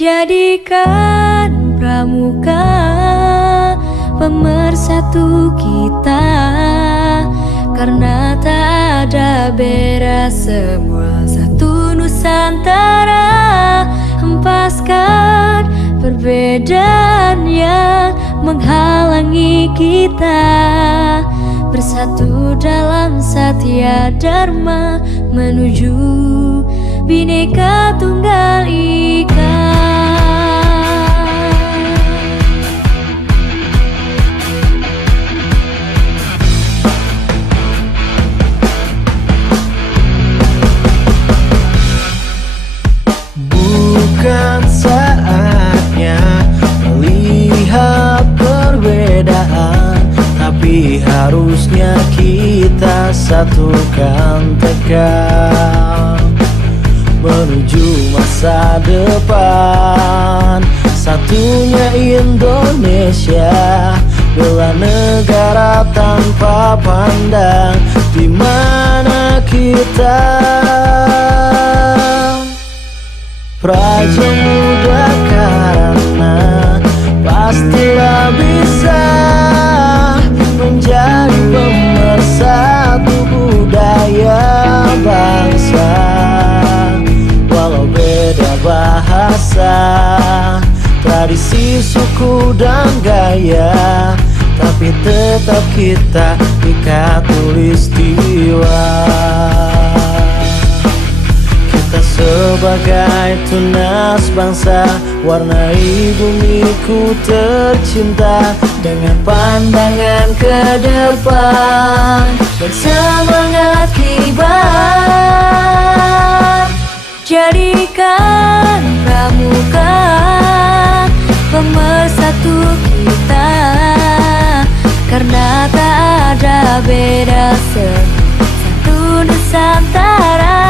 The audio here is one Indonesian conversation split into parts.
Jadikan pramuka pemersatu kita, karena tak ada beda, semua satu Nusantara. Hempaskan perbedaan yang menghalangi kita, bersatu dalam Satya Dharma menuju Bhinneka Tunggal Ika. Bukan saatnya melihat perbedaan, tapi harusnya kita satukan tekad menuju masa depan. Satunya Indonesia, bela negara tanpa pandang di mana kita. Prajamuda karena pastilah bisa menjadi pemersatu budaya bangsa. Walau beda bahasa, tradisi, suku, dan gaya, tapi tetap kita Ika Tulistiwa. Kita sebagai tunas bangsa, warnai bumiku tercinta dengan pandangan ke depan dan semangat kibar. Jadikan pramuka pemersatu kita, karena tak ada beda, satu Nusantara.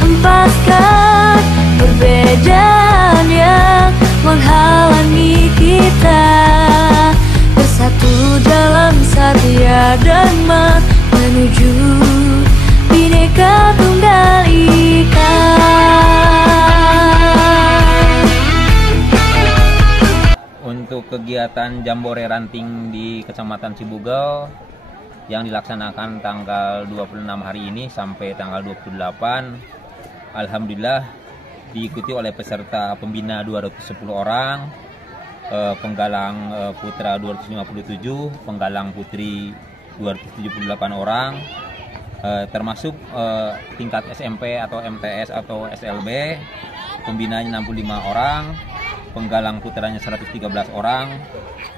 Hempaskan perbedaan yang menghalangi kita, bersatu dalam Satya Dharma menuju Bhinneka Tunggal Ika. Untuk kegiatan Jambore Ranting di Kecamatan Cibugel yang dilaksanakan tanggal 26 hari ini sampai tanggal 28, alhamdulillah diikuti oleh peserta pembina 210 orang, penggalang putra 257, penggalang putri 278 orang, termasuk tingkat SMP atau MTS atau SLB, pembinanya 65 orang, penggalang putranya 113 orang,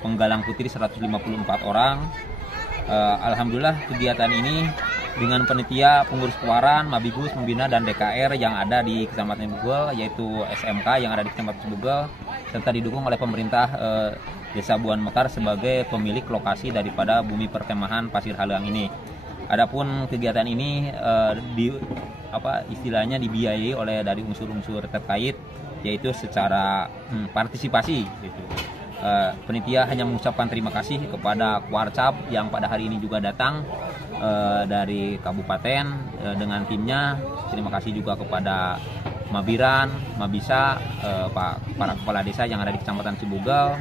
penggalang putri 154 orang. Alhamdulillah kegiatan ini dengan panitia pengurus keluaran, Mabibus, Membina, dan DKR yang ada di Kecamatan Cibugel, yaitu SMK yang ada di Kecamatan Cibugel, serta didukung oleh pemerintah Desa Buan Mekar sebagai pemilik lokasi daripada bumi perkemahan Pasir Halang ini. Adapun kegiatan ini istilahnya dibiayai oleh dari unsur-unsur terkait, yaitu secara partisipasi gitu. Panitia hanya mengucapkan terima kasih kepada Kuarcap yang pada hari ini juga datang dari kabupaten dengan timnya. Terima kasih juga kepada Mabiran, Mabisa, para kepala desa yang ada di Kecamatan Cibugel.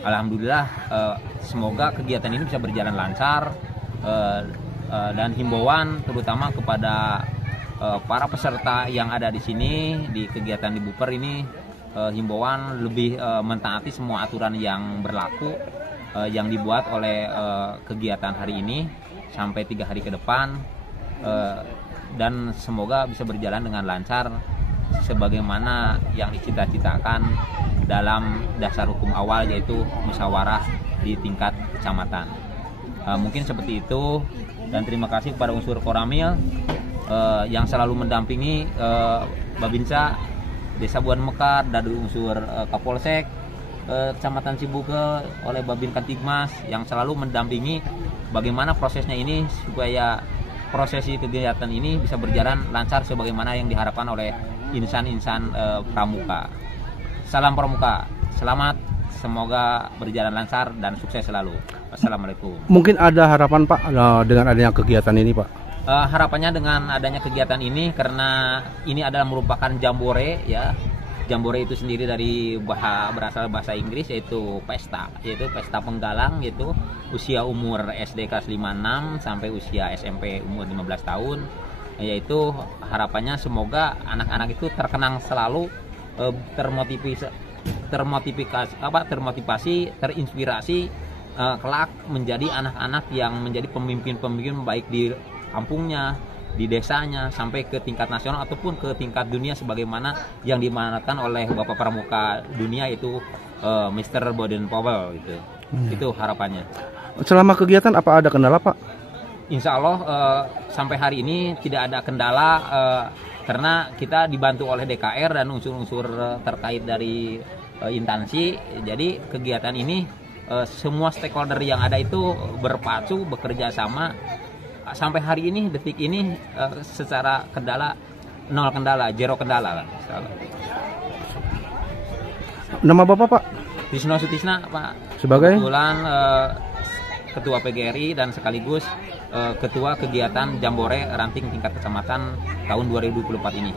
Alhamdulillah, semoga kegiatan ini bisa berjalan lancar, dan himbauan terutama kepada para peserta yang ada di sini di kegiatan di Buper ini, himbauan lebih mentaati semua aturan yang berlaku yang dibuat oleh kegiatan hari ini sampai 3 hari ke depan, dan semoga bisa berjalan dengan lancar sebagaimana yang dicita-citakan dalam dasar hukum awal, yaitu musyawarah di tingkat kecamatan. Mungkin seperti itu, dan terima kasih kepada unsur Koramil yang selalu mendampingi Babinsa Desa Buan Mekar, dari unsur Kapolsek Kecamatan Cibugel oleh Babin Kantigmas yang selalu mendampingi bagaimana prosesnya ini supaya prosesi kegiatan ini bisa berjalan lancar sebagaimana yang diharapkan oleh insan-insan pramuka. Salam pramuka, selamat, semoga berjalan lancar dan sukses selalu. Assalamualaikum. Mungkin ada harapan Pak dengan adanya kegiatan ini Pak? Harapannya dengan adanya kegiatan ini, karena ini adalah merupakan jambore ya, Jambore itu sendiri dari berasal bahasa Inggris yaitu pesta penggalang, yaitu usia umur SD kelas 5-6 sampai usia SMP umur 15 tahun. Yaitu harapannya semoga anak-anak itu terkenang selalu, termotivasi, terinspirasi, kelak menjadi anak-anak yang menjadi pemimpin-pemimpin baik di kampungnya, di desanya, sampai ke tingkat nasional ataupun ke tingkat dunia sebagaimana yang dimanatkan oleh Bapak Pramuka dunia itu Mr. Baden-Powell gitu. Itu harapannya. Selama kegiatan apa ada kendala, Pak? Insya Allah sampai hari ini tidak ada kendala karena kita dibantu oleh DKR dan unsur-unsur terkait dari instansi. Jadi kegiatan ini semua stakeholder yang ada itu berpacu, bekerja sama. Sampai hari ini, detik ini, secara kendala, nol kendala, zero kendala lah. Nama Bapak, Pak? Tisno Sutisna, Pak. Sebagai? Kebetulan Ketua PGRI dan sekaligus Ketua Kegiatan Jambore Ranting tingkat kecamatan tahun 2024 ini.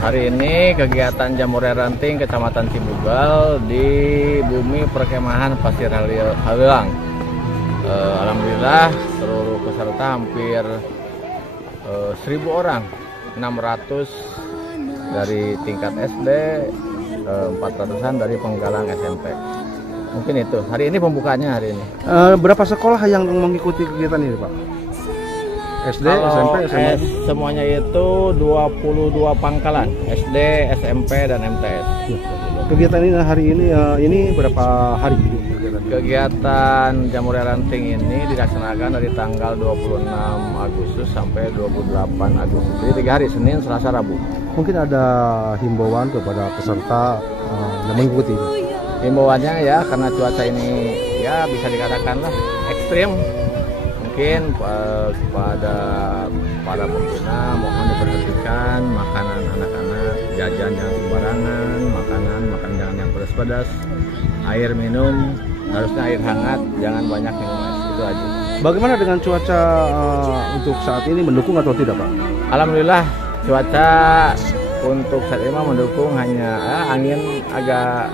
Hari ini kegiatan Jambore Ranting Kecamatan Cibugal di bumi perkemahan Pasir Halilang. Alhamdulillah seluruh peserta hampir 1.000 orang, 600 dari tingkat SD, 400-an dari penggalang SMP. Mungkin itu. Hari ini pembukaannya hari ini. Berapa sekolah yang mengikuti kegiatan ini, Pak? SD, SMP, SMA? Semuanya itu 22 pangkalan, SD, SMP, dan MTS. Kegiatan ini hari ini berapa hari? Kegiatan Jambore Ranting ini dilaksanakan dari tanggal 26 Agustus sampai 28 Agustus. Jadi 3 hari, Senin, Selasa, Rabu. Mungkin ada himbauan kepada peserta yang mengikuti. Himbauannya ya, karena cuaca ini ya bisa dikatakan lah ekstrim. Mungkin kepada para pengguna mohon diperhatikan makanan anak-anak, jajan jangan sembarangan, makanan jangan yang pedas-pedas, air minum harusnya air hangat, jangan banyak minum es, itu aja. Bagaimana dengan cuaca untuk saat ini, mendukung atau tidak, Pak? Alhamdulillah cuaca untuk saat ini mendukung, hanya angin agak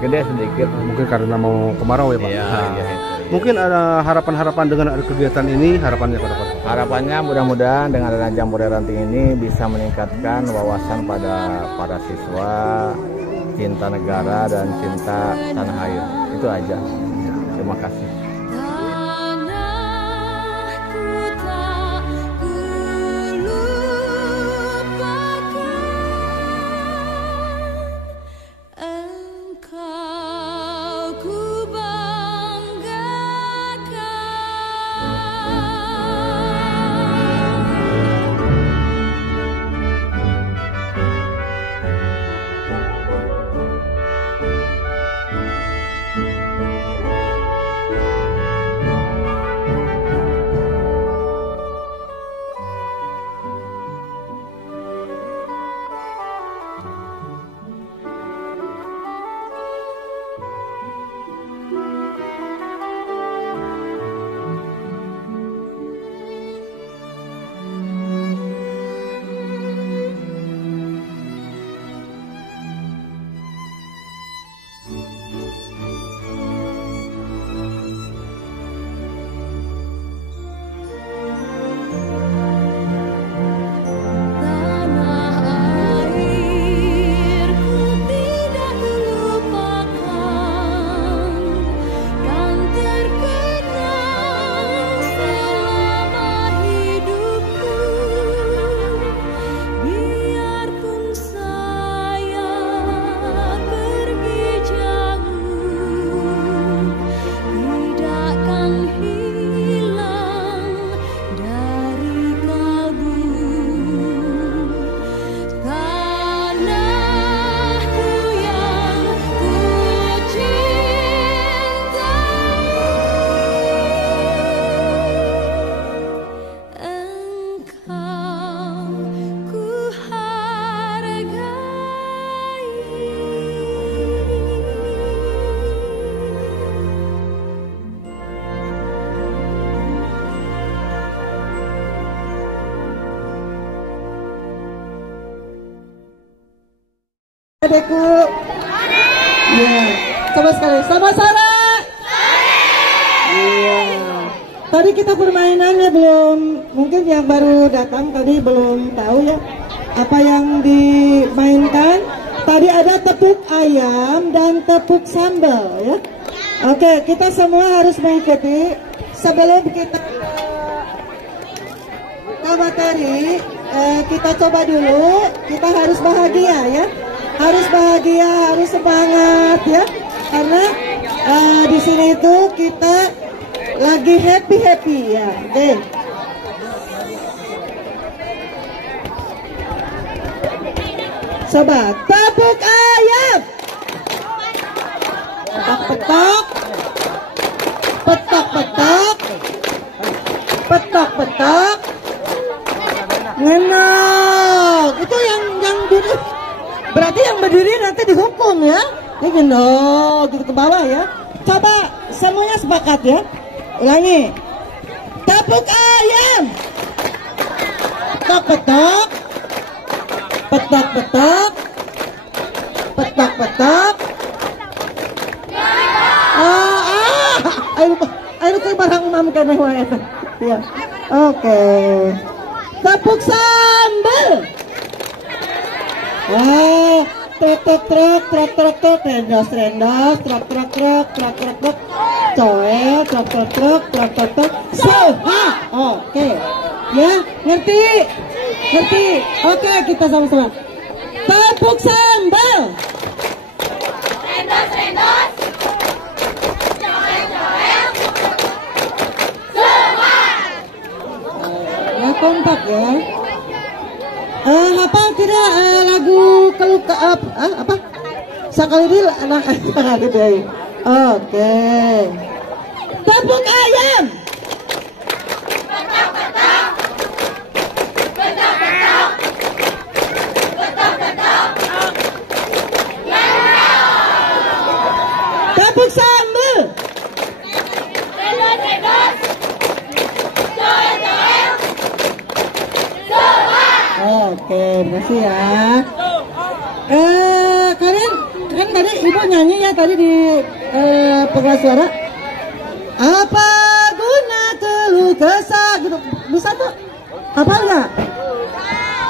gede sedikit. Mungkin karena mau kemarau ya, Pak? Iya, iya. Mungkin ada harapan-harapan dengan ada kegiatan ini, harapannya ke depan? Harapannya mudah-mudahan dengan adanya Jambore Ranting ini bisa meningkatkan wawasan pada para siswa, cinta negara dan cinta tanah air. Itu aja. Terima kasih. Adekku. Iya. Coba sekali. Selamat sore. Iya. Tadi kita permainannya belum, mungkin yang baru datang tadi belum tahu ya apa yang dimainkan. Tadi ada tepuk ayam dan tepuk sambal ya. Oke, kita semua harus mengikuti. Sebelum kita ke materi, kita coba dulu. Kita harus bahagia ya. Harus bahagia, harus semangat ya. Karena di sini itu kita lagi happy ya. Oke. Coba tepuk ayam. Petok-petok. Petok-petok. Petok-petok. Ngenok. Itu yang duduk. Berarti yang berdiri nanti dihukum ya. Ini ngenok gitu ke bawah ya. Coba semuanya sepakat ya. Ulangi. Tepuk ayam. Petok-petok. Petok-petok. Petok-petok. Ayo ke barang mam kene wae. Ya. Oke. Tepuk sambal. Truk rendos, truk, coel, truk, soha. Oke. Ya, ngerti? Oke, kita sama-sama. Tepuk sambal. Rendos. Kompak ya. Hafal tidak lagu apa? Sekali di anak gitu. Oke. Tepuk ayam. Tepuk sambal. Oke, makasih ya. Kalian kan tadi ibu nyanyi ya tadi di pengeras suara. Apa guna keluh kesah gitu, bisa tuh? Hafal nggak?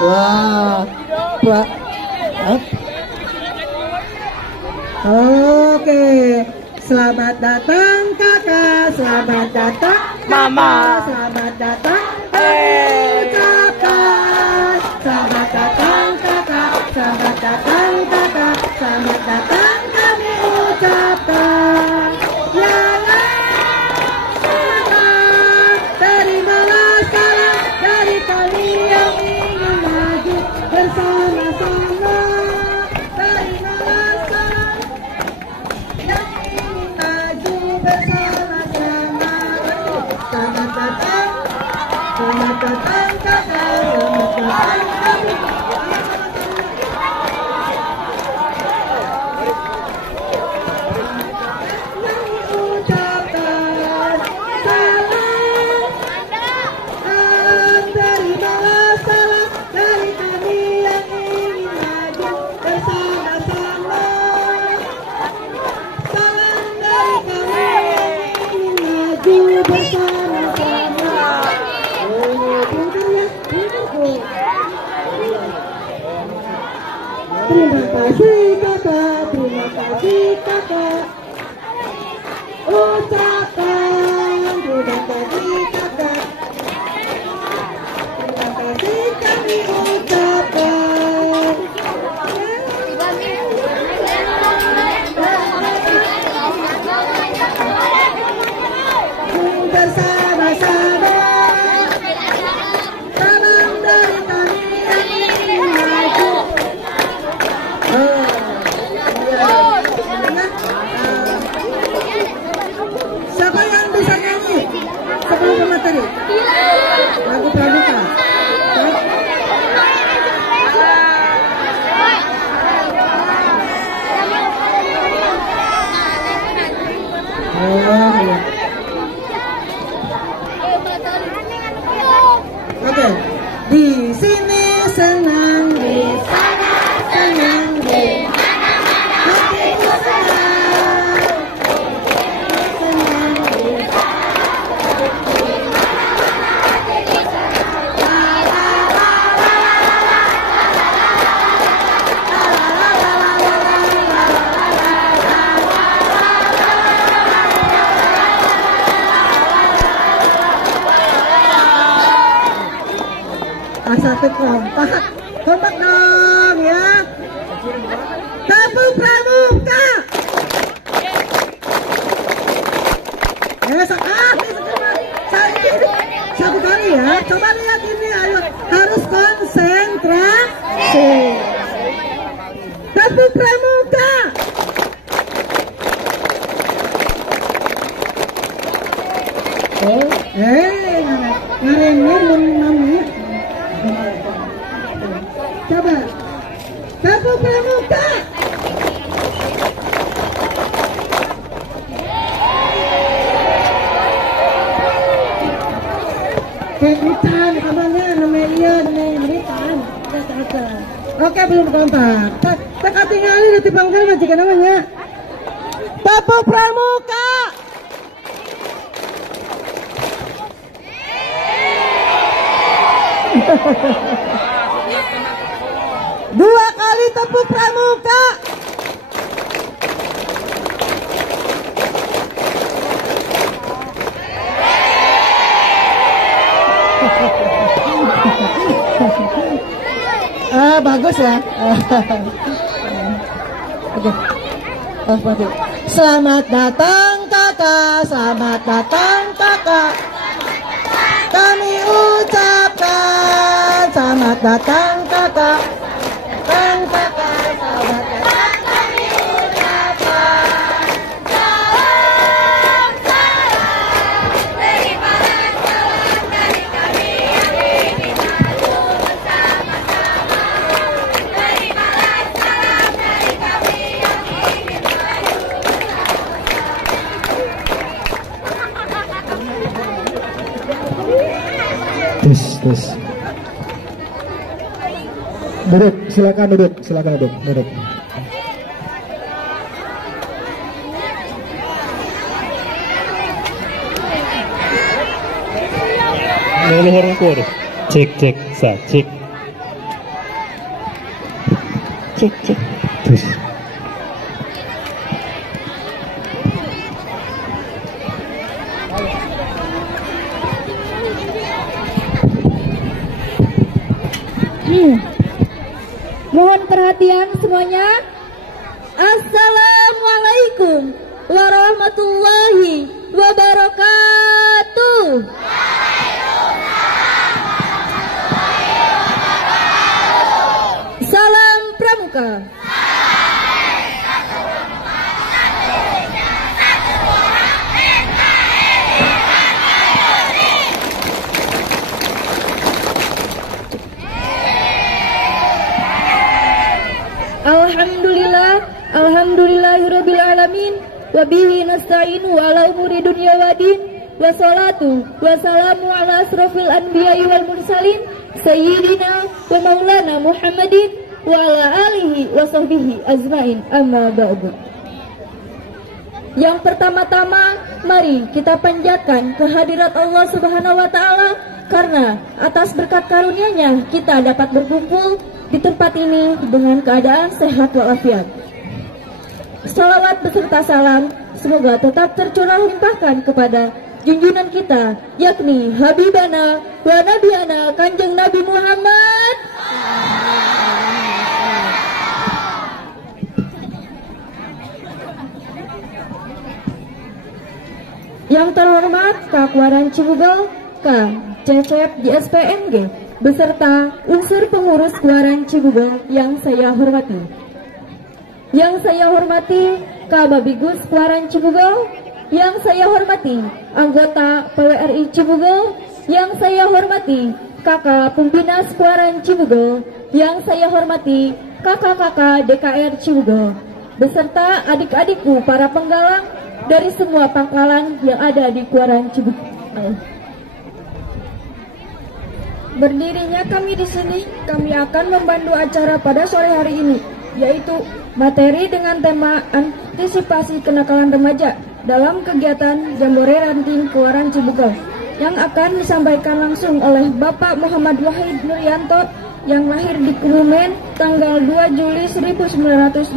Wah. Oke, selamat datang kakak, selamat datang mama, selamat datang. Selamat datang kakak, selamat datang kakak, selamat datang kami ucapkan. Ya selamat, terimalah salam dari kami yang ingin maju bersama-sama. Terimalah salam yang ingin maju bersama-sama. Selamat datang kakak, selamat datang. Terima kasih kakak, ucapkan terima kasih kakak, terima kasih kami ucapkan. Bersama-sama. Lagu pramuka. Oke. Di sini senang, di sana senang, di sakit kompak. Kompak dong ya. Tepuk pramuka. Sekali. Satu kali ya. Coba lihat ini, ayo. Harus konsentrasi. Tepuk pramuka. Namanya. Coba. Tepuk pramuka. Kegiatan, kabarnya namanya iya, namanya beritaan. Oke, belum kompak. Tak tinggalin di pangkal majikan namanya. Tepuk pramuka. Dua kali tepuk pramuka. Bagus ya. Oke. Bagus. Selamat datang kakak, selamat datang kakak. Kami ucapkan selamat datang kakak. Dan kakak, selamat datang kami ucapkan. Salam, salam, terimalah salam dari kami yang ingin maju bersama-sama. Terimalah salam dari kami yang ingin maju bersama-sama. Tes. Duduk, silakan duduk. Luhur ukur. Cek, cek. Terus. Mohon perhatian semuanya. Assalamualaikum warahmatullahi wabarakatuh. Salam pramuka. Alhamdulillahirabbil alamin wa bihi nasta'inu ala umuri dunya waddin wassalatu wassalamu ala asrofil anbiya'i wal mursalin sayyidina wa maulana Muhammadin wa ala alihi wa sahbihi ajmain amma ba'du. Yang pertama-tama mari kita panjatkan kehadirat Allah Subhanahu wa taala karena atas berkat karunia-Nya kita dapat berkumpul di tempat ini dengan keadaan sehat walafiat. Salawat beserta salam semoga tetap tercurah limpahkan kepada junjungan kita, yakni Habibana wa Nabiana Kanjeng Nabi Muhammad. Yang terhormat Kak Waran Cibugel, Kak Cecep di SPNG, beserta unsur pengurus Kuaran Cibugel yang saya hormati. Yang saya hormati Kak Babigus Kuaran Cibugel, yang saya hormati anggota PWRI Cibugel, yang saya hormati kakak pembina Kuaran Cibugel, yang saya hormati kakak-kakak DKR Cibugel, beserta adik-adikku para penggalang dari semua pangkalan yang ada di Kuaran Cibugel. Berdirinya kami di sini, kami akan membantu acara pada sore hari ini, yaitu materi dengan tema antisipasi kenakalan remaja dalam kegiatan Jambore Ranting Kuaran Cibugel yang akan disampaikan langsung oleh Bapak Muhammad Wahid Nuryanto yang lahir di Kebumen tanggal 2 Juli 1982.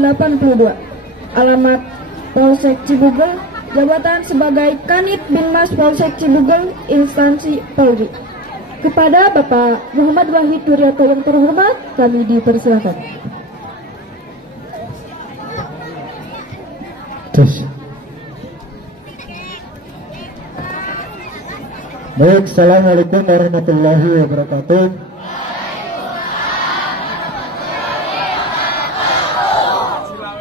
Alamat Polsek Cibugel, jabatan sebagai Kanit Binmas Polsek Cibugel, instansi Polri. Kepada Bapak Muhammad Wahid Duryato yang terhormat, kami dipersilakan. Baik, assalamualaikum warahmatullahi wabarakatuh.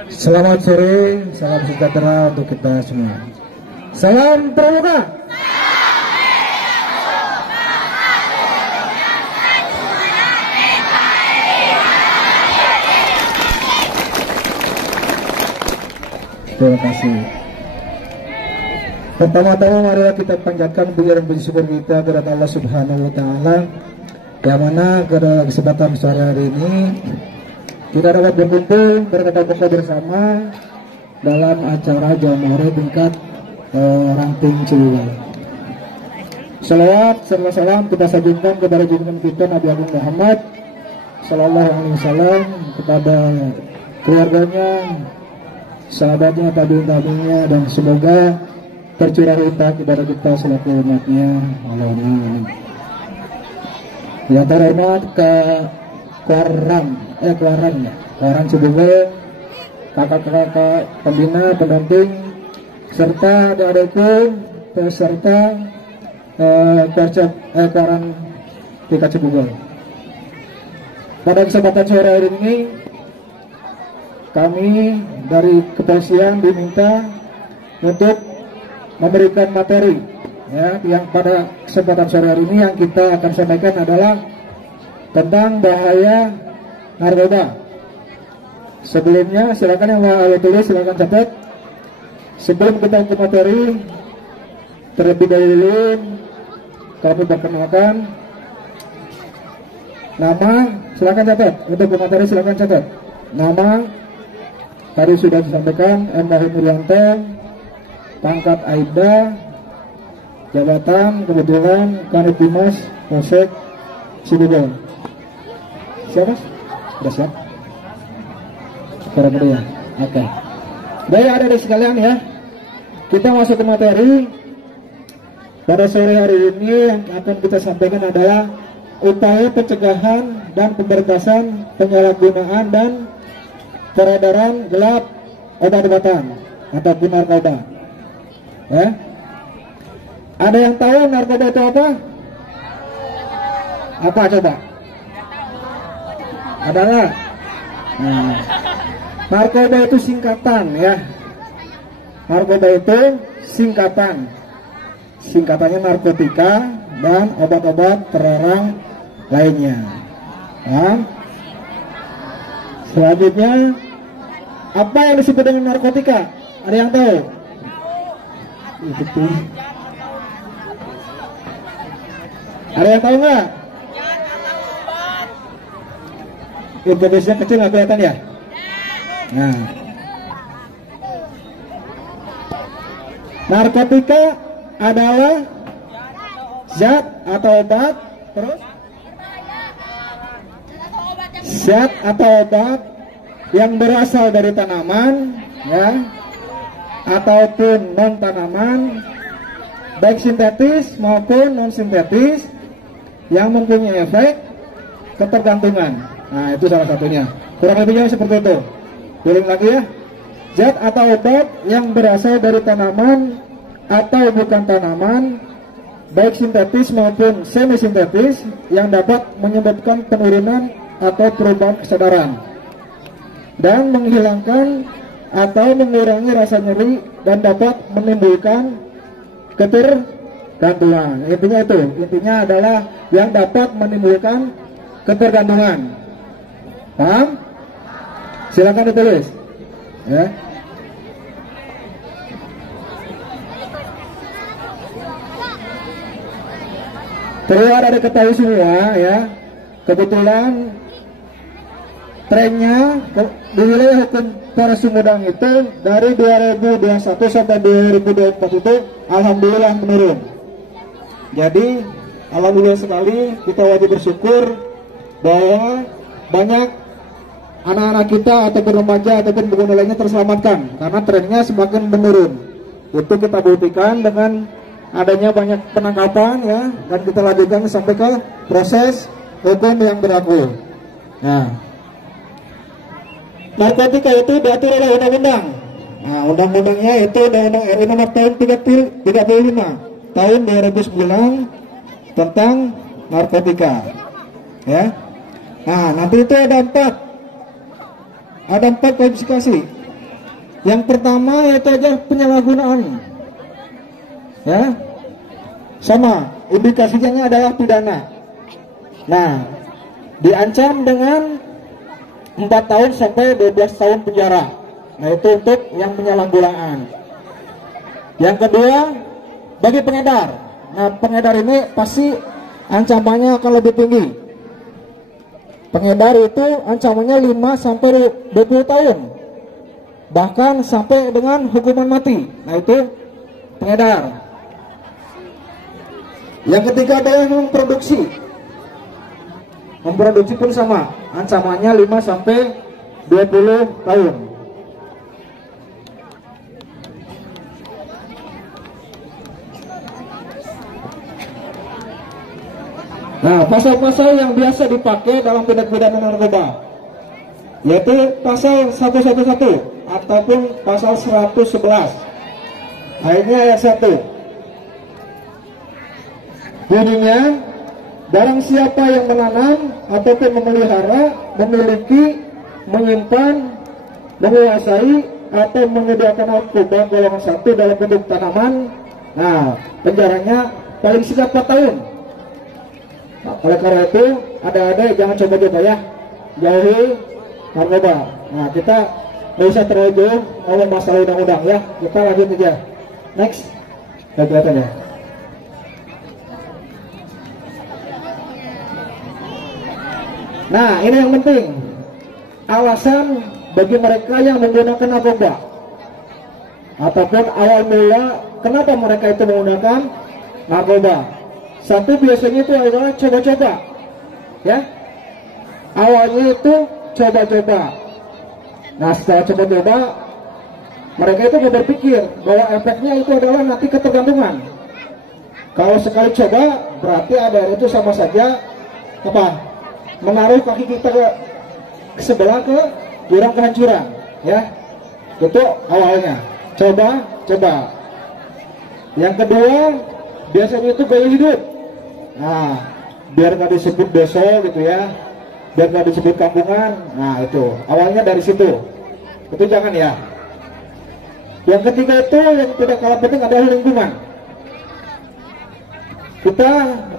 Selamat sore, salam sejahtera untuk kita semua. Salam pramuka. Terima kasih. Pertama-tama marilah kita panjatkan puji dan puji syukur kita kepada Allah Subhanahu wa taala, yang mana pada kesempatan sore hari ini kita dapat berkumpul berkata-kata bersama dalam acara Jamahore tingkat ranting Ciliwung. Salawat serta salam kita sajikan kepada junjungan kita Nabi Agung Muhammad Sallallahu Alaihi Wasallam, kepada keluarganya, sahabatnya, tabi'in-tabi'innya, dan semoga tercurah limpah kepada kita selaku umatnya. Allahumma. Yang terhormat ke Kuaran Cibubur, kakak-kakak pembina, pendamping, serta adik-adikku peserta Kuaran tingkat Cibubur. Pada kesempatan sore hari ini kami dari kepolisian diminta untuk memberikan materi, ya, yang pada kesempatan sore hari ini yang kita akan sampaikan adalah tentang bahaya narkoba. Sebelumnya silakan yang mau tulis silakan catat. Sebelum kita ke materi, terlebih dahulu kami perkenalkan nama, silakan catat. Untuk materi silakan catat. Nama tadi sudah disampaikan, M. Wahid Duryato, pangkat Aibda, jabatan kebetulan Kanit Dimas Polsek Cibubur. Siapa? Sudah siap? Para berdua. Oke. Baik, adik-adik sekalian ya, kita masuk ke materi. Pada sore hari ini yang akan kita sampaikan adalah upaya pencegahan dan pemberantasan penyalahgunaan dan peredaran gelap obat-obatan ataupun narkoba. Ya. Ada yang tahu narkoba itu apa? Apa coba? Adalah narkoba itu singkatan, ya. Narkoba itu singkatan. Singkatannya narkotika dan obat-obat terlarang lainnya. Ya. Selanjutnya, apa yang disebut dengan narkotika? Ada yang tahu? Itu. Ada yang tahu nggak? Indonesia kecil nggak kelihatan ya? Nah, narkotika adalah zat atau obat, terus zat atau obat yang berasal dari tanaman, ya, ataupun non tanaman, baik sintetis maupun non sintetis, yang mempunyai efek ketergantungan. Nah, itu salah satunya. Kurang lebihnya seperti itu. Ulang lagi ya. Zat atau obat yang berasal dari tanaman atau bukan tanaman, baik sintetis maupun semi sintetis, yang dapat menyebabkan penurunan atau perubahan kesadaran dan menghilangkan atau mengurangi rasa nyeri dan dapat menimbulkan ketergantungan. Intinya itu, intinya adalah yang dapat menimbulkan ketergantungan. Paham? Silakan ditulis. Ya. Perlu ada diketahui semua ya. Kebetulan trennya di wilayah hukum para Sumedang itu dari 2021 sampai 2024 itu alhamdulillah menurun. Jadi alhamdulillah sekali, kita wajib bersyukur bahwa banyak anak-anak kita ataupun remaja ataupun pengguna lainnya terselamatkan karena trennya semakin menurun. Itu kita buktikan dengan adanya banyak penangkapan ya, dan kita lanjutkan sampai ke proses hukum yang berlaku. Nah, narkotika itu diatur oleh undang-undang. Nah, undang-undangnya itu Undang-Undang RI Nomor Tahun 35 Tahun 2009 tentang narkotika. Ya. Nah, nanti itu ada empat klasifikasi. Yang pertama yaitu aja penyalahgunaan. Ya. Sama, indikasinya adalah pidana. Nah, diancam dengan 4 tahun sampai 12 tahun penjara. Nah, itu untuk yang penyalahgunaan. Yang kedua, bagi pengedar. Nah, pengedar ini pasti ancamannya akan lebih tinggi. Pengedar itu ancamannya 5 sampai 20 tahun. Bahkan sampai dengan hukuman mati. Nah, itu pengedar. Yang ketiga adalah memproduksi. Memproduksi pun sama, ancamannya 5 sampai 20 tahun. Nah, pasal-pasal yang biasa dipakai dalam tindak pidana narkoba yaitu pasal 111 ataupun pasal 111. Nah, ini ayat 1. Bunyinya, barang siapa yang menanam ataupun memelihara, memiliki, menyimpan, menguasai atau menyediakan narkoba golongan 1 dalam bentuk tanaman, nah, penjaranya paling singkat 4 tahun. Nah, oleh karena itu, ada-ada jangan coba-coba ya, jauhi narkoba. Nah, kita nggak usah terlalu jauh ngomong masalah undang-undang ya, kita lanjut aja. Next, kegiatannya. Nah, ini yang penting, alasan bagi mereka yang menggunakan narkoba ataupun awal mula kenapa mereka itu menggunakan narkoba. Satu, biasanya itu adalah coba-coba ya, awalnya itu coba-coba. Nah, setelah coba-coba mereka itu berpikir bahwa efeknya itu adalah nanti ketergantungan. Kalau sekali coba berarti ada itu sama saja apa, menaruh kaki kita ke sebelah ke jurang kehancuran ya. Itu awalnya coba. Yang kedua, biasanya itu gaya hidup. Nah, biar nggak disebut deso gitu ya, biar nggak disebut kampungan. Nah, itu awalnya dari situ. Itu jangan ya. Yang ketiga itu yang tidak kalah penting adalah lingkungan. Kita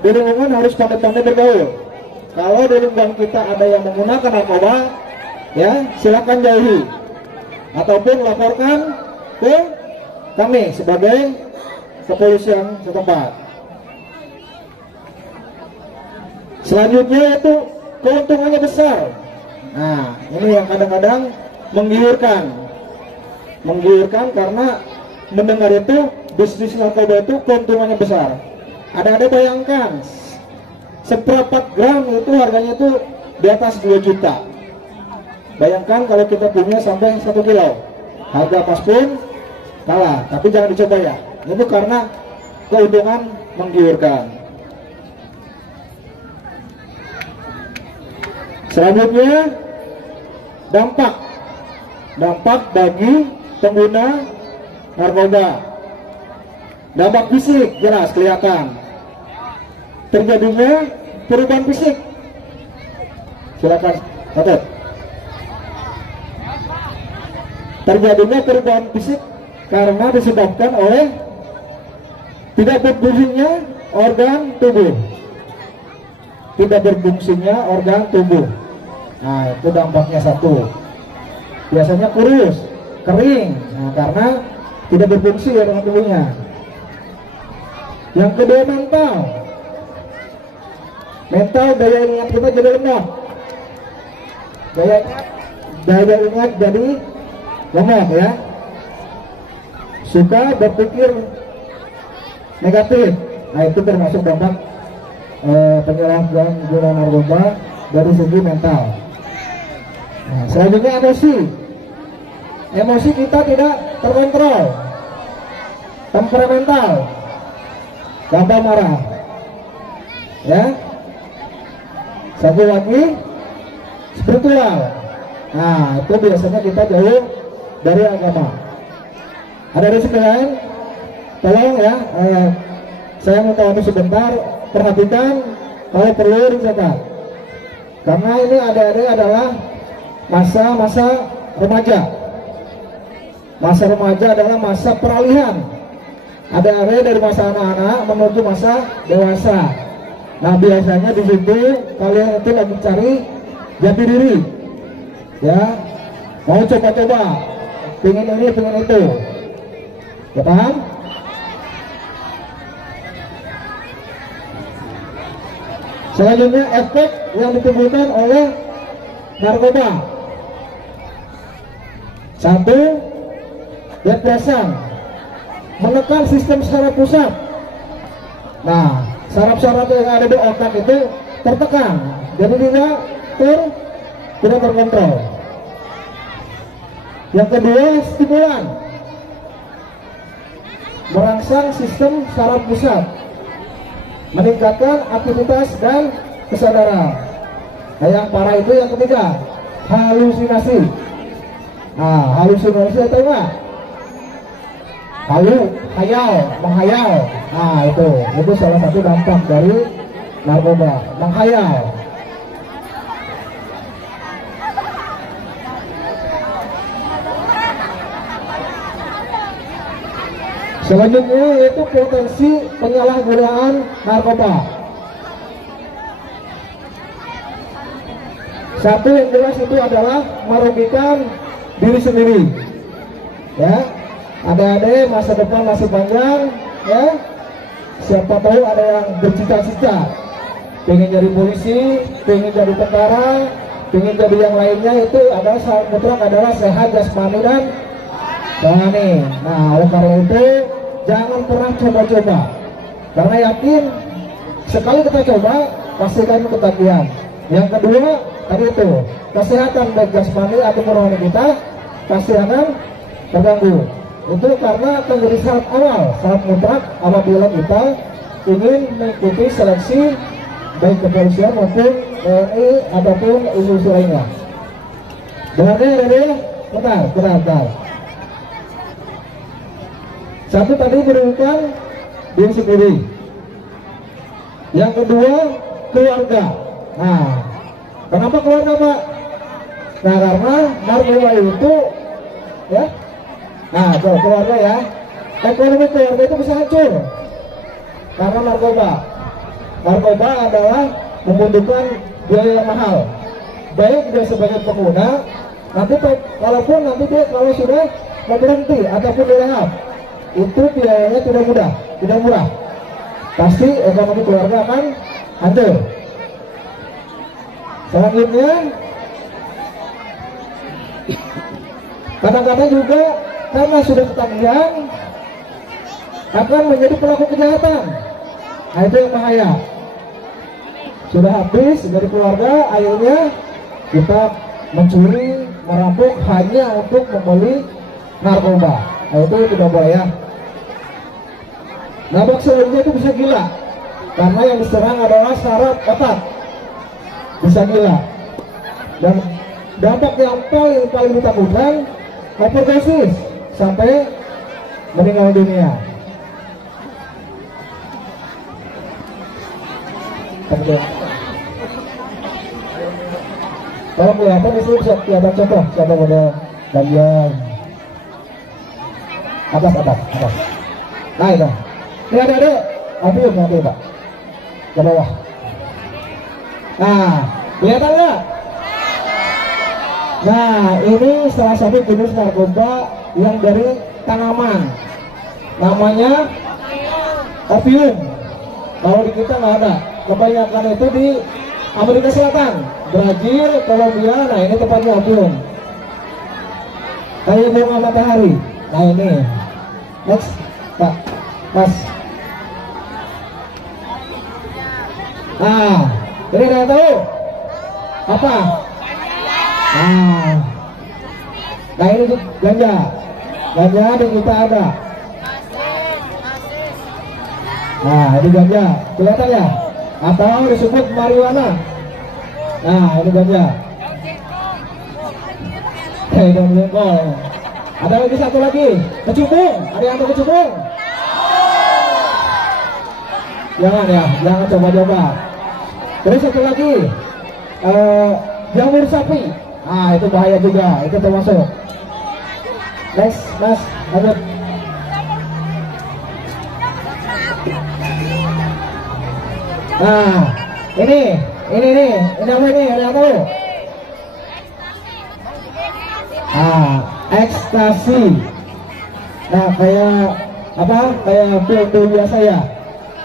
di lingkungan harus pandai-pandai bergaul. Kalau di lingkungan kita ada yang menggunakan narkoba, ya silakan jauhi ataupun laporkan ke kami sebagai kepolisian setempat. Selanjutnya itu keuntungannya besar. Nah, ini yang kadang-kadang menggiurkan karena mendengar itu bisnis narkoba itu keuntungannya besar. Ada bayangkan seperempat gram itu harganya itu di atas 2 juta. Bayangkan kalau kita punya sampai 1 kilo, harga pas pun kalah. Tapi jangan dicoba ya. Itu karena keuntungan menggiurkan. Selanjutnya dampak bagi pengguna narkoba. Dampak fisik jelas kelihatan. Terjadinya perubahan fisik. Silakan catat. Terjadinya perubahan fisik karena disebabkan oleh tidak berfungsinya organ tubuh. Tidak berfungsinya organ tubuh. Nah, itu dampaknya satu. Biasanya kurus, kering, nah, karena tidak berfungsi organ tubuhnya. Yang kedua, mental daya ingat kita jadi lemah. Daya ingat jadi lemah ya. Suka berpikir negatif. Nah, itu termasuk dampak penyalahgunaan guna narkoba dari segi mental. Nah, selanjutnya emosi kita tidak terkontrol, temperamental. gampang marah. Ya. Satu lagi spiritual. Nah, itu biasanya kita jauh dari agama. Ada sekalian, tolong ya, saya minta waktu sebentar, perhatikan, kalau perlu dicatat. Karena ini adik-adik adalah masa-masa remaja. Masa remaja adalah masa peralihan. Adik-adik dari masa anak-anak menuju masa dewasa. Nah, biasanya di situ kalian itu lagi cari jati diri. Ya, mau coba-coba, pengen ini, pengen itu. Ya, paham? Selanjutnya efek yang ditimbulkan oleh narkoba. 1. Depresan, menekan sistem saraf pusat. Nah, saraf-saraf yang ada di otak itu tertekan, jadi tidak terkontrol. Yang kedua, stimulan, merangsang sistem saraf pusat, meningkatkan aktivitas dan kesadaran. Nah, yang parah itu yang ketiga, halusinasi. Nah, halusinasi atau enggak? Menghayal. Nah, itu salah satu dampak dari narkoba, menghayal. Selanjutnya yaitu potensi penyalahgunaan narkoba. 1 yang jelas itu adalah merugikan diri sendiri. Ya, adik-adik masa depan masih panjang. Ya, siapa tahu ada yang bercita-cita pengen jadi polisi, pengen jadi tentara, pengen jadi yang lainnya. Itu adalah mutlak adalah sehat jasmani dan rohani. Nah, oleh karena itu jangan pernah coba-coba, karena yakin sekali kita coba pasti akan ketagihan. Yang kedua tadi itu, kesehatan baik jasmani atau rohani kita pasti akan terganggu. Itu karena akan jadi syarat awal, syarat mutlak apabila kita ingin mengikuti seleksi baik kepolisian maupun TNI ataupun institusi lainnya. Dengarnya, bentar. 1 tadi merugikan diri sendiri. Yang kedua, keluarga. Nah, kenapa keluarga, Pak? Nah, karena narkoba itu ya. Nah, keluarga ya. Ekonomi keluarga itu bisa hancur karena narkoba. Narkoba adalah membutuhkan biaya yang mahal. Baik dia sebagai pengguna, nanti kalaupun nanti dia kalau sudah mau berhenti ataupun direhab, itu biayanya tidak murah. Pasti ekonomi keluarga akan hancur. Selanjutnya, kadang-kadang juga karena sudah ketagihan akan menjadi pelaku kejahatan. Nah, itu yang bahaya. Sudah habis dari keluarga, akhirnya kita mencuri, merampok hanya untuk membeli narkoba. Nah, itu tidak boleh ya. Dampak selanjutnya itu bisa gila, karena yang diserang adalah saraf otak, bisa gila. Dan dampak yang paling ditakutkan overdosis sampai meninggal dunia. Kalau kelihatan di sini bisa kelihatan contoh model bagian atas. Nah, itu. Ini ada apium nanti, Pak. Ke bawah. Nah, kelihatan nggak? Nah, ini salah satu jenis narkoba yang dari tanaman. Namanya opium. Kalau di kita nggak ada. Kebanyakan itu di Amerika Selatan, Brazil, Kolombia. Nah, ini tempatnya opium. Kayak bunga matahari. Nah, ini. Next, Pak. Mas. Nah, ini ada yang tahu apa? Nah, ini ganja di kita ada. Nah, ini ganja, kelihatan ya? Atau disebut marijuana. Nah, ini ganja. Dan jengkol. Ada lagi satu lagi, kecubung. Ada yang mau kecubung? Jangan ya, jangan coba-coba. Terus satu lagi, jamur sapi. Ah, itu bahaya juga, itu termasuk. Next, mas, lanjut. Nah, ini apa ini? Ada yang tahu? Ah, ekstasi. Nah, kayak apa? Kayak pil biasa ya.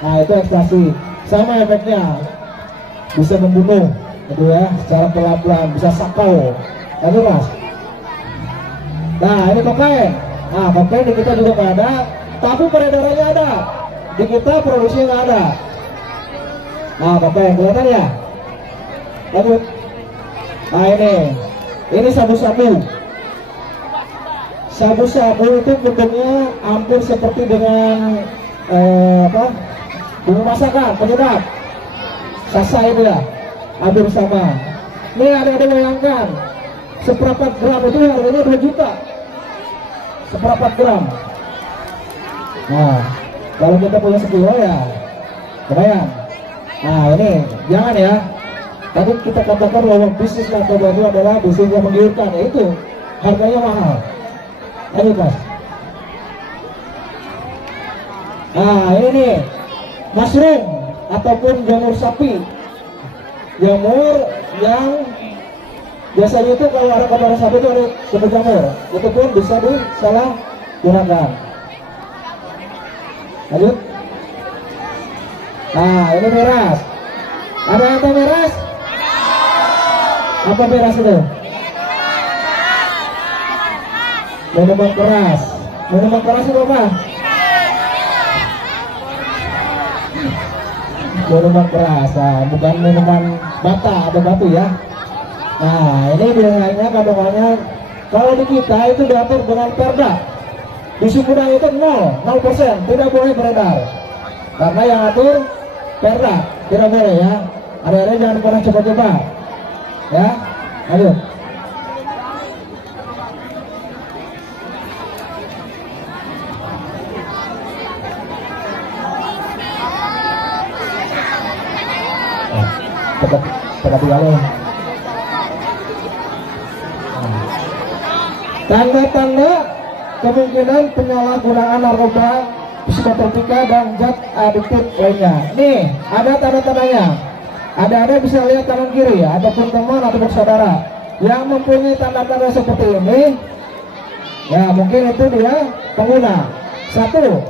Nah, itu ekstasi. Sama efeknya, bisa membunuh, gitu ya, secara pelan-pelan, bisa sakau. Itu mas. Nah, ini kokain. Nah, kokain di kita juga nggak ada, tapi peredarannya ada. Di kita produksinya nggak ada. Nah, kokain kelihatan ya. Lanjut. Nah, ini sabu-sabu. Sabu-sabu itu bentuknya hampir seperti dengan bumbu masakan, penyedap. Sasa itu ya, hampir sama. Ini ada bayangkan, seperempat gram itu harganya 2 juta. Seperempat gram. Nah, kalau kita punya sekilo ya, kebayang. Nah, ini jangan ya. Tadi kita katakan bahwa bisnis narkoba itu adalah bisnis yang menggiurkan, yaitu harganya mahal. Ayo mas. Nah, ini nih, mushroom ataupun jamur sapi. Jamur yang biasanya itu kalau ada kotoran sapi itu ada sebut jamur. Itu pun bisa disalahgunakan. Lanjut. Nah, ini miras. Ada yang tahu miras? Apa miras itu? Minuman keras. Minuman keras itu apa? Minuman keras. Nah, bukan minuman bata atau batu ya. Nah, ini biasanya kandungannya kalau di kita itu diatur dengan perda. Di Sumedang itu 0%, tidak boleh beredar. Karena yang atur perda, tidak boleh ya. Ada-ada jangan pernah coba-coba. Ya, ayo. Tepat dialog. Tanda-tanda kemungkinan penyalahgunaan narkoba, psikotropika dan zat adiktif lainnya. Nih, ada tanda-tandanya. Ada bisa lihat kanan kiri ya, ataupun teman ataupun saudara yang mempunyai tanda-tanda seperti ini. Ya, mungkin itu dia pengguna. 1.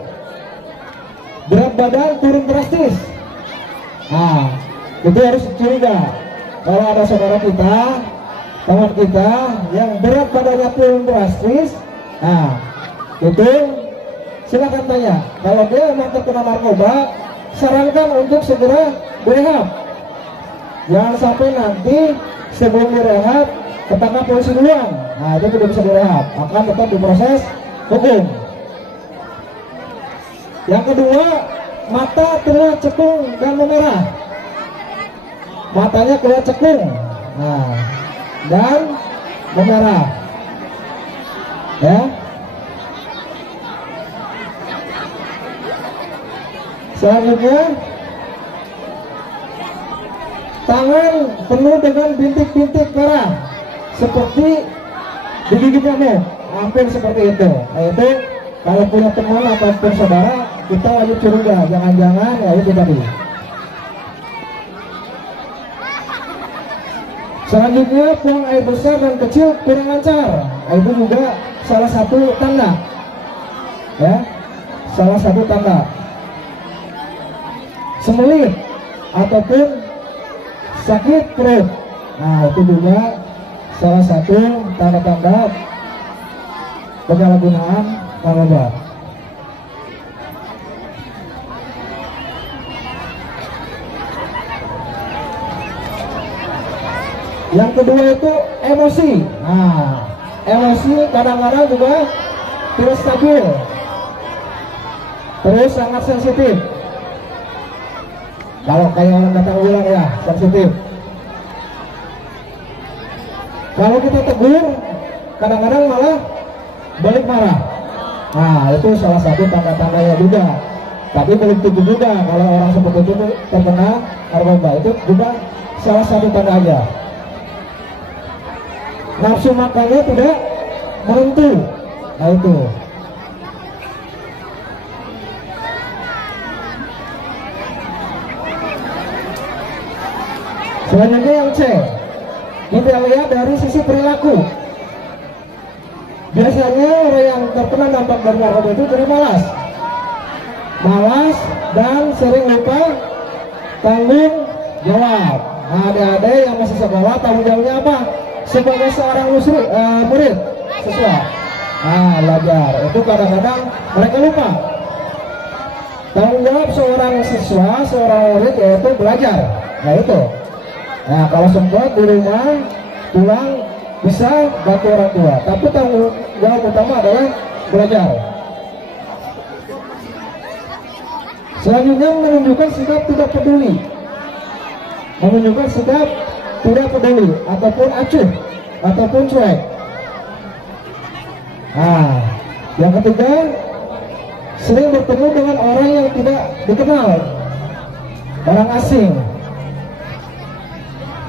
Berat badan turun drastis. Nah, itu harus curiga. Kalau ada saudara kita, teman kita yang berat badannya turun drastis, nah itu silakan tanya. Kalau dia memang terkena narkoba, sarankan untuk segera direhab. Jangan sampai nanti sebelum direhab ketangkap polisi duluan. Nah, itu tidak bisa direhab, akan tetap diproses hukum. Yang kedua, mata terlihat cekung dan memerah. Matanya keluar cekung, nah, dan memerah, ya. Selanjutnya, tangan penuh dengan bintik-bintik merah, seperti digigit nyamuk, hampir seperti itu. Nah, itu kalau punya teman ataupun saudara, kita wajib curiga, jangan-jangan ya itu tadi. Selanjutnya, buang air besar dan kecil kurang lancar. Nah, itu juga salah satu tanda, ya, salah satu tanda. Sembelit ataupun sakit perut, nah itu juga salah satu tanda-tanda penyalahgunaan narkoba. Yang kedua itu emosi. Nah, emosi kadang-kadang juga tidak stabil, terus sangat sensitif. Kalau kayak orang datang bilang ya sensitif. Kalau kita tegur, kadang-kadang malah balik marah. Nah, itu salah satu tanda-tandanya juga. Tapi belum tentu juga kalau orang seperti itu terkena narkoba, itu juga salah satu tanda aja. Nafsu makannya tidak menentu. Nah itu. Selanjutnya yang C, kita lihat dari sisi perilaku. Biasanya orang yang terkena dampak dari narkoba itu jadi malas dan sering lupa tanggung jawab. Nah, adik-adik yang masih sekolah tanggung jawabnya apa? Sebagai seorang murid siswa. Nah, belajar itu kadang-kadang mereka lupa. Tanggung jawab seorang siswa, seorang murid yaitu belajar. Nah itu. Nah, kalau sempat di rumah pulang bisa bantu orang tua, tapi tanggung jawab utama adalah belajar. Selanjutnya menunjukkan sikap tidak peduli, menunjukkan sikap tidak peduli ataupun acuh ataupun cuek. Nah, yang ketiga sering bertemu dengan orang yang tidak dikenal, orang asing.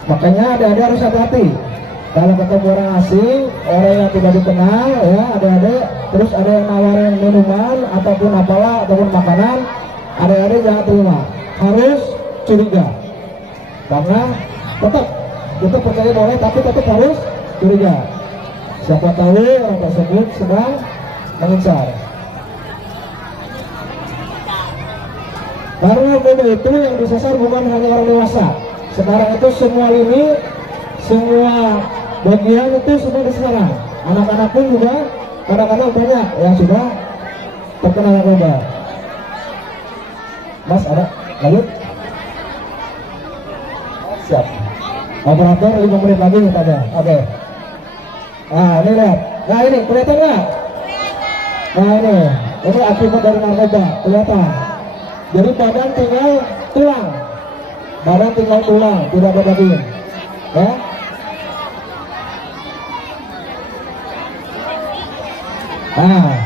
Makanya adik-adik harus hati-hati kalau ketemu orang asing, orang yang tidak dikenal, ya adik-adik. Terus ada yang nawarin minuman ataupun apalah ataupun makanan, adik-adik jangan terima, harus curiga. Karena tetap kita percaya boleh, tapi tetap harus curiga. Siapa tahu orang tersebut sedang mengincar. Karena narkoba itu yang disasar bukan hanya orang dewasa. Sekarang itu semua lini, semua bagian itu sudah diserang. Anak-anak pun juga kadang-kadang banyak yang sudah terkena narkoba. Mas ada lanjut? Siap. Operator 5 menit lagi katanya. Oke. Nah ini lihat. Nah ini kelihatan nggak? Nah ini akibat dari narkoba kelihatan. Jadi badan tinggal tulang. Badan tinggal tulang, tidak ada daging, ya. Nah,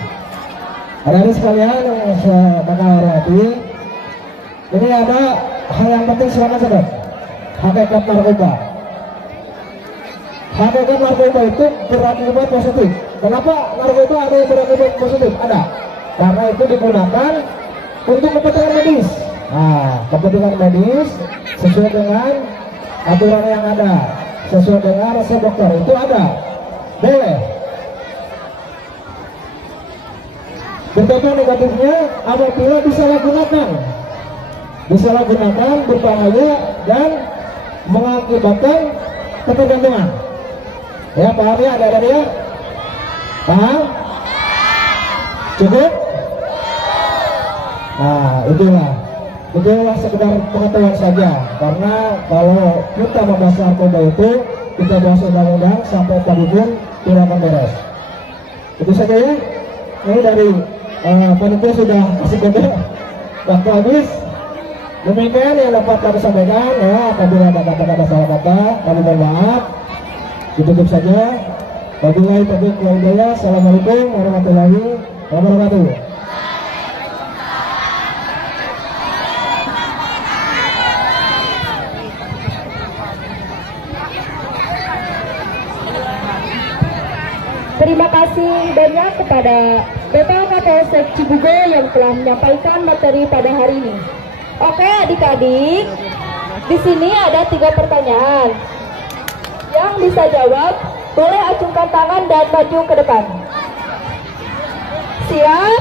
adik-adik sekalian yang saya bakal hormati, ini ada hal yang penting silakan saudara. Hakikat narkoba. Hakikat narkoba itu berakibat positif. Kenapa narkoba itu ada yang berakibat positif? Ada, karena itu digunakan untuk kepentingan medis. Nah, kepentingan medis sesuai dengan aturan yang ada, sesuai dengan resep dokter itu ada, boleh. Berdampak negatifnya apabila disalahgunakan berbahaya dan mengakibatkan ketergantungan. Ya, paham ya, ada dia? Paham? Cukup? Nah, itulah sekedar pengetahuan saja, karena kalau kita membahas narkoba itu kita bahas undang-undang sampai tadi pun tidak akan beres. Itu saja ya. Ini dari panitia sudah kasih kode waktu habis. Demikian yang dapat kami sampaikan ya. Apabila ada kata-kata salah kata, kami mohon maaf. Ditutup saja. Wabillahi taufiq wal hidayah. Assalamualaikum warahmatullahi wabarakatuh. Terima kasih banyak kepada Bapak Kapolsek Cibubur yang telah menyampaikan materi pada hari ini. Oke adik-adik, di sini ada 3 pertanyaan. Yang bisa jawab boleh acungkan tangan dan maju ke depan. Siap?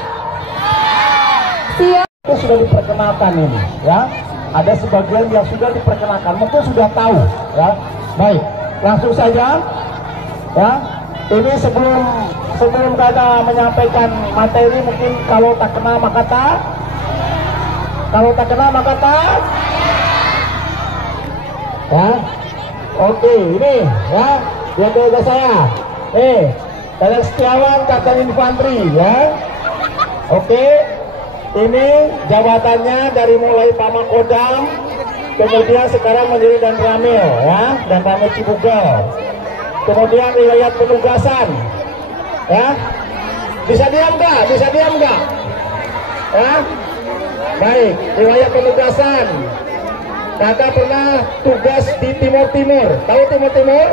Siap. Itu sudah diperkenalkan ini, ya. Ada sebagian yang sudah diperkenalkan, mungkin sudah tahu, ya. Baik, langsung saja, ya. Ini sebelum kita menyampaikan materi, mungkin kalau tak kena maka tak, ya. Oke, ini ya, lihat ke saya. Kalian Setiawan Kapten Infanteri, ya. Oke, ini jabatannya dari mulai Pamakodam kemudian sekarang menjadi Dan Ramil ya, Dan Ramil Cibugel. Kemudian riwayat penugasan ya, bisa diam nggak? Bisa diam nggak? Ya, baik, riwayat penugasan. Kakak pernah tugas di Timur Timur, tahu Timur Timur?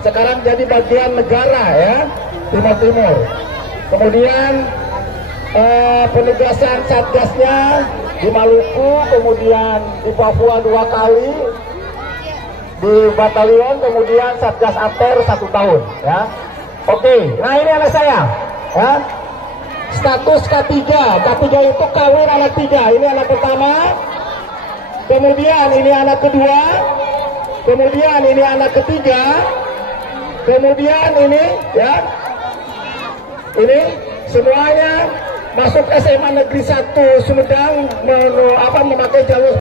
Sekarang jadi bagian negara ya, Timur Timur. Kemudian penugasan satgasnya di Maluku, kemudian di Papua 2 kali, di batalion, kemudian satgas ATER 1 tahun ya. Oke, nah ini anak saya ya, status K3 itu kawin anak 3, ini anak pertama, kemudian ini anak kedua, kemudian ini anak ketiga, kemudian ini ya, ini semuanya masuk SMA Negeri 1 Sumedang memakai jalur